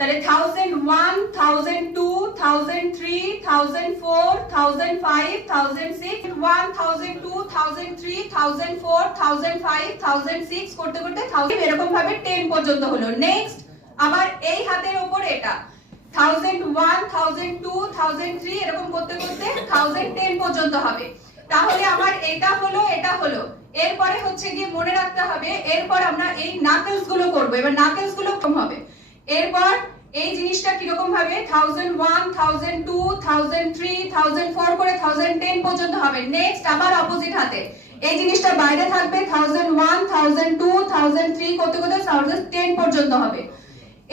তাহলে 1001, 1002, 1003, 1004, 1005, 1006, 1002, 1003, 1004, 1005, 1006 করতে করতে 1000 এরকম ভাবে 10 পর্যন্ত হলো। নেক্সট আবার এই হাতের উপর এটা 1001, 1002, 1003 এরকম করতে করতে 1010 পর্যন্ত হবে। তাহলে আমার এটা হলো। এরপরে হচ্ছে গিয়ে মনে রাখতে হবে, এরপর আমরা এই নাকলস গুলো করব। এবার নাকলস গুলো কম হবে। এরপর এই জিনিসটা কিরকম ভাবে 1001, 1002, 1003, 1004 করে 1010 পর্যন্ত হবে। নেক্সট আবার অপোজিট হাতে এই জিনিসটা বাইরে থাকবে 1001, 1002, 1003 করতে করতে 1010 পর্যন্ত হবে।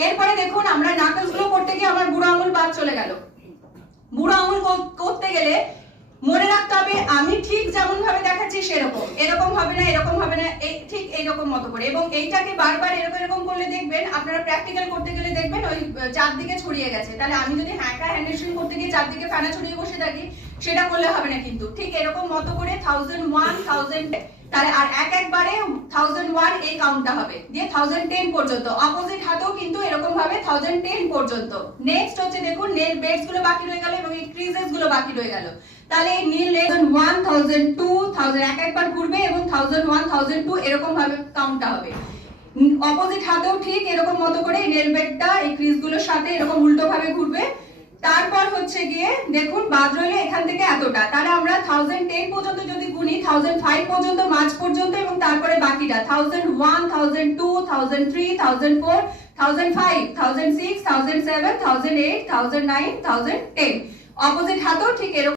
এরপরে দেখুন আমরা নাকলস গুলো করতে গিয়ে আমার বুড়ো আঙুল বাদ চলে গেল। বুড়ো আঙুল করতে গেলে মনে রাখতে হবে আমি ঠিক যেমন ভাবে দেখাচ্ছি সেরকম, এরকম হবে না, এরকম হবে না, ঠিক এইরকম মতো করে। এবং এইটাকে বারবার এরকম করলে দেখবেন আপনারা প্র্যাকটিক্যাল করতে গেলে দেখবেন ওই চারদিকে ছড়িয়ে গেছে। তাহলে আমি যদি একা হ্যান্ডেশন করতে গিয়ে চারদিকে ফেনা ছড়িয়ে বসে থাকি সেটা করলে হবে না। কিন্তু ঠিক এরকম মতো করে 1001, 1000 তাহলে আর একবারে 1001 এই কাউন্টটা হবে, দিয়ে 1010 পর্যন্ত। অপোজিট হাতেও কিন্তু এরকম ভাবে 1010 পর্যন্ত। নেক্সট হচ্ছে দেখুন নেল বেডস গুলো বাকি রয়ে গেল এবং এই ক্রিজেস গুলো বাকি রয়ে গেল। তাহলে এই নীল 1001, 1002, 1000 একবার ঘুরবে এবং 1001, 1002 এরকম ভাবে কাউন্টটা হবে। অপোজিট হাতেও ঠিক এরকম মতো করে নেল বেডটা এই ক্রিজ গুলোর সাথে এরকম উল্টো ভাবে ঘুরবে। তারপর হচ্ছে গিয়ে দেখুন বাদ রইল এখান থেকে এতটা। তাহলে আমরা 1010 পর্যন্ত যদি গুনি 1005 পর্যন্ত মাঝ পর্যন্ত এবং তারপরে বাকিটা 1001, 1002, 1003, 1004, 1005, 1006, 1007, 1008, 1009, 1010 অপোজিট হাতেও ঠিক এরকম